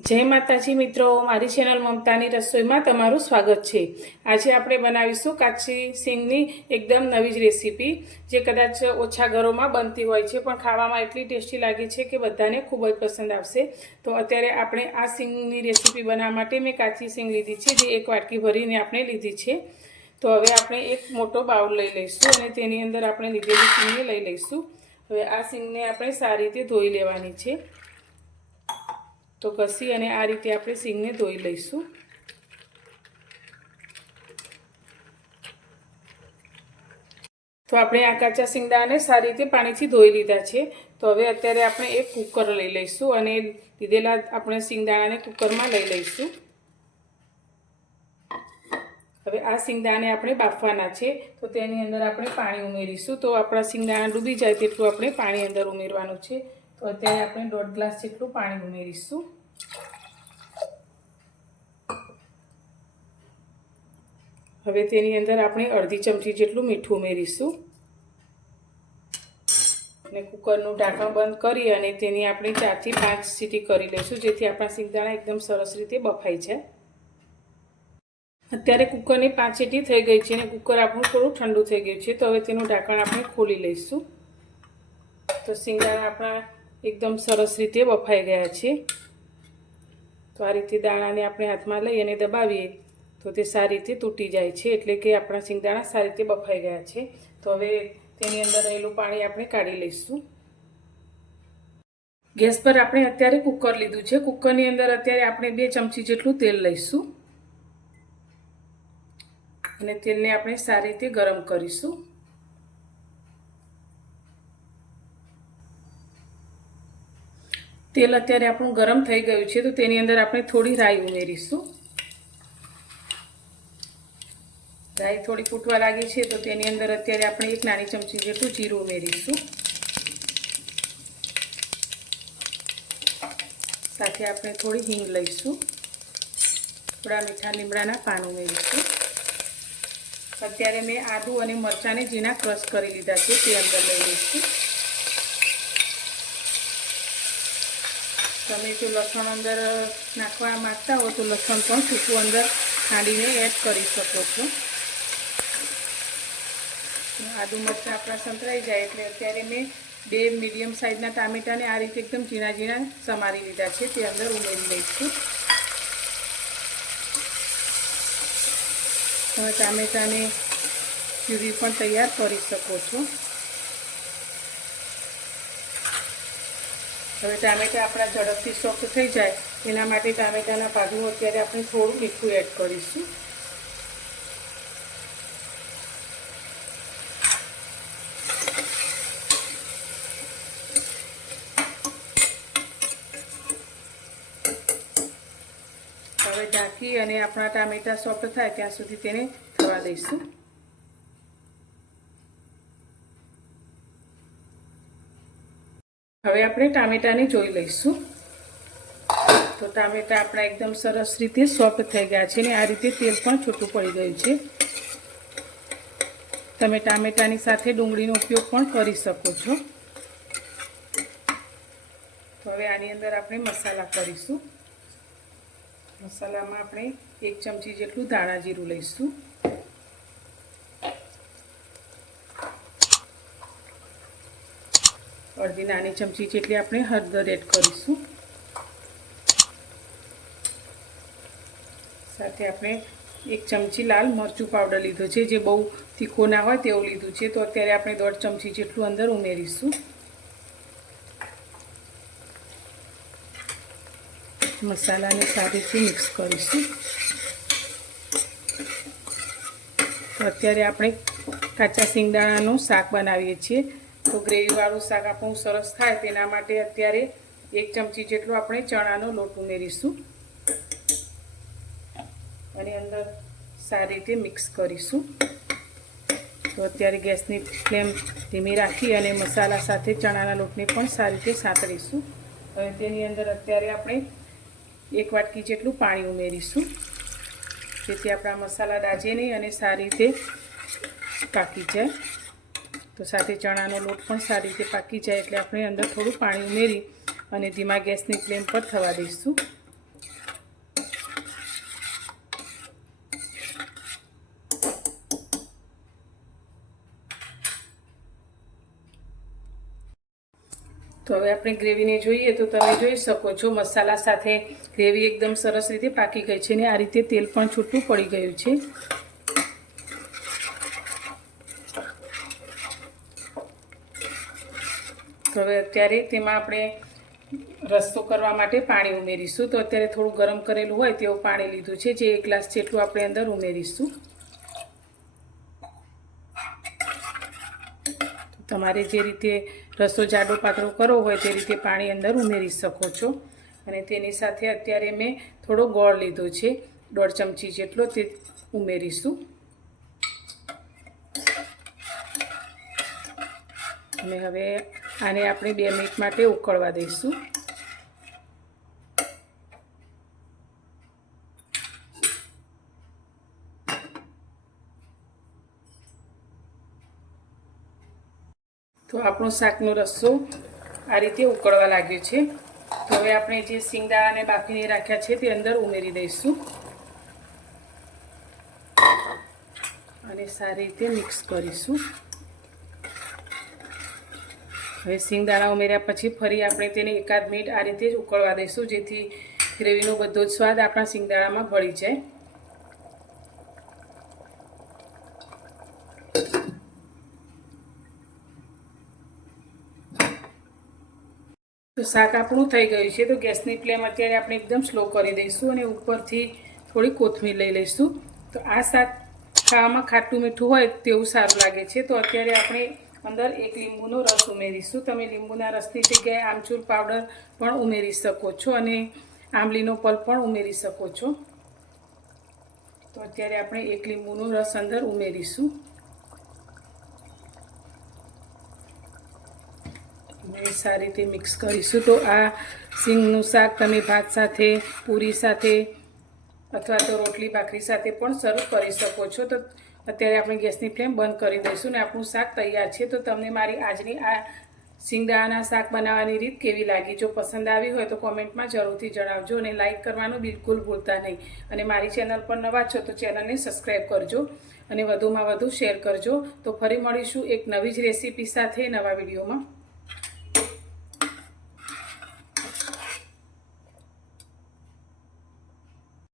जय माताजी मित्रों, मारी चेनल ममतानी रसोई में तमारू स्वागत है। आज आपणे बनावीशुं काची सींगनी एकदम नवी ज रेसिपी जे कदाच ओछा घरों में बनती होय छे पण खावामां एटली टेस्टी लागे छे कि बधाने खूब ज पसंद आवशे। तो अत्यारे आपणे आ सींगनी रेसिपी बनाववा माटे मैं काची सींग लीधी छे जे एक वाटकी भरीने आपणे लीधी छे। तो हवे आपणे एक मोटो बाउल लई लईशुं अने तेनी अंदर आपणे लीधेली सींगने लई लईशुं। हवे आ सींगने आपणे सारी रीते धोई लेवानी छे। तो कसी अने आ रीते आपणे सींगने धोई लईशुं। तो आपणे आ काचा सींगदाने सारी रीते पाणीथी धोई लीधा छे। तो हवे अत्यारे आपणे एक कूकर लई लईशुं अने लीधेला आपणे सींगदाणाने कूकरमां लई लईशुं। हवे आ सींगदाणे आपणे बाफवाना छे। तो तेनी अंदर आपणे पाणी उमेरीशुं। तो आपणा सींगदाणा डूबी जाय तेटલું आपणे पाणी अंदर उमेरवानुं छे। तो अत्यारे आपणे 1.5 ग्लास जेटલું पाणी उमेरीशुं। हवे तेनी अंदर आपणे अर्धी चमची जेटલું मीठું उमेरीशुं અને કુકરનું ઢાંકણ બંધ કરી અને તેની આપણે 4 થી 5 સીટી કરી લઈશું જેથી આપણા સિંગદાણા એકદમ સરસ રીતે બફાઈ જાય। અત્યારે કુકરની 5 સીટી થઈ ગઈ છે અને કુકર આપણું થોડું ઠંડુ થઈ ગયું છે। તો હવે તેનું ઢાંકણ આપણે ખોલી લઈશું। તો સિંગદાણા આપણા એકદમ સરસ રીતે બફાઈ ગયા છે। તો આ રીતે દાણાને આપણે હાથમાં લઈ અને દબાવીએ तो ते सारी रीते तूटी जाए छे एटले के आपणा सींगदाणा सारी रीते बफाई गया छे। तो हवे तेनी अंदर रहेलुं पाणी आपणे काढी लईशुं। गैस पर आपणे अत्यारे कूकर लीधुं छे। कूकरनी अंदर अत्यारे आपणे 2 चमची जेटલું तेल लईशुं अने तेलने आपणे सारी रीते गरम करीशुं। तेल अत्यारे आपणुं गरम थई गयुं छे। तो तेनी अंदर आपणे थोड़ी राई उमेरीशुं। राई थोड़ी फूटवा लागी है तो तेनी अंदर अत्यारे आपणे 1 नानी चमची जेटલું जीरुं उमेरीशुं। साथे आपणे थोड़ी हींग लईशुं। थोड़ा मीठा લીમડાના पान उमेरीशुं। अत्यारे मैं आदू अने मरचाने झीणा क्रश करी लीधा छे ते अंदर लई लईशुं। तमे जो लसण अंदर नाखवा मांगता हो तो लसण पण सूकું अंदर खांडीने एड करी शको छो। आदू मरचा अपना संतराई जाए एटले अत्यारे मैं 2 मीडियम साइजना टामेटाने आ रीते एकदम झीणा झीणा समारी लीधा छे ते अंदर उमेरी लईशुं। તમે टामेटाने प्यूरी पण तैयार करी शको छो। हवे टामेटा अपना झड़पथी सॉफ्ट थई जाए एना माटे टामेटाना भागनुं अत्यारे आपणे थोडुं मीठुं एड करीशुं। हवे ढांकी अने आपणा टामेटा सॉफ्ट थाय त्यां सुधी तेने थवा दईशुं। हवे आपणे टामेटाने जोई लईशुं। तो टामेटा आपणा एकदम सरस रीते सॉफ्ट थई गया छे ने आ रीते तेल पण छूटुं पड़ी गयुं छे। तमे टामेटानी साथे डુંગળીનો उपयोग पण करी शको छो। तो हवे आनी अंदर आपणे मसाला करीशुं। मसाला में आपणे 1 चमची जेटલું धाणा जीरुं लईशुं। अर्धी नानी चमची जेटली आपणे हळदर एड करीशुं। साथे आपणे 1 चमची लाल मरचुं पाउडर लीधो छे जे बहु तीखो ना होय तेवुं लीधुं छे। तो अत्यारे आपणे 1.5 चमची जेटલું अंदर उमेरीशुं। मसाला ने सारी रीते मिक्स करीशुं। तो अत्यारे आपणे काचा सींगदाणानुं शाक बनावीए छीए। तो ग्रेवीवाळुं शाक आपणुं सरस थाय तेना माटे अत्यारे 1 चमची जेटलो आपणे चणानो लोट उमेरीशुं अने अंदर सारी रीते मिक्स करीशुं। तो अत्यारे गैसनी फ्लेम धीमी राखी अने मसाला साथे चणाना लोटने पण सारी रीते सातळीशुं। हवे तेनी अंदर अत्यारे आपणे 1 वाटकी जेटલું पाणी उमेरीशुं जेथी आपणा मसाला दाजे नहीं अने सारी रीते पाकी जाए। तो साथे चणानो लोट पण सारी रीते पाकी जाए एटले आपणे अंदर थोडुं पाणी उमेरी અને ધીમા ગેસની ફ્લેમ પર થવા દઈશું। તો હવે આપણે ગ્રેવીને જોઈએ તો તમે જોઈ શકો છો મસાલા સાથે ગ્રેવી એકદમ સરસ રીતે પાકી ગઈ છે ને આ રીતે તેલ પણ છૂટું પડી ગયું છે. તો હવે અત્યારે તેમાં આપણે રસ્સો કરવા માટે પાણી ઉમેરીશું. તો અત્યારે થોડું ગરમ કરેલું હોય તેવું પાણી લીધું છે, જે 1 ગ્લાસ જેટલું આપણે અંદર ઉમેરીશું. તમારે જે રીતે રસો જાડો પાતળો કરવો હોય તે રીતે પાણી અંદર ઉમેરી શકો છો. અને તેની સાથે અત્યારે મેં થોડો ગોળ લીધો છે, 1.5 ચમચી જેટલો, તે ઉમેરીશું. અને હવે આને આપણે 2 મિનિટ માટે ઉકળવા દઈશું. તો આપણો શાકનો રસ્સો આ રીતે ઉકળવા લાગ્યો છે. તો હવે આપણે જે સિંગદાણાને બાફીને રાખ્યા છે તે અંદર ઉમેરી દઈશું અને સારી રીતે મિક્સ કરીશું. હવે સિંગદાણા ઉમેર્યા પછી ફરી આપણે તેને 1 મિનિટ આ રીતે જ ઉકળવા દઈશું, જેથી ગ્રેવીનો બધો જ સ્વાદ આપણા સિંગદાણામાં ભળી જાય. તો શાક આપણું થઈ ગયું છે. તો ગેસની ફ્લેમ અત્યારે આપણે એકદમ સ્લો કરી દઈશું અને ઉપરથી થોડી કોથમીર લઈ લઈશું. તો આ શાક ખાવામાં ખાટું મીઠું હોય તેવું સારું લાગે છે. તો અત્યારે આપણે અંદર 1 લીંબુનો રસ ઉમેરીશું. તમે લીંબુના રસની જગ્યાએ આમચૂર પાવડર પણ ઉમેરી શકો છો અને આંબલીનો પલ્પ પણ ઉમેરી શકો છો. તો અત્યારે આપણે 1 લીંબુનો રસ અંદર ઉમેરીશું અને સારી રીતે મિક્સ કરીશું. તો આ સિંગનું શાક તમે ભાત સાથે, પૂરી સાથે અથવા તો રોટલી ભાખરી સાથે પણ સર્વ કરી શકો છો. તો અત્યારે આપણે ગેસની ફ્લેમ બંધ કરી દઈશું ને આપણું શાક તૈયાર છે. તો તમને મારી આજની આ સિંગદાણાના શાક બનાવવાની રીત કેવી લાગી? જો પસંદ આવી હોય તો કોમેન્ટમાં જરૂરથી જણાવજો અને લાઇક કરવાનું બિલકુલ ભૂલતા નહીં. અને મારી ચેનલ પર નવા છો તો ચેનલને સબસ્ક્રાઈબ કરજો અને વધુમાં વધુ શેર કરજો. તો ફરી મળીશું એક નવી જ રેસીપી સાથે નવા વિડીયોમાં.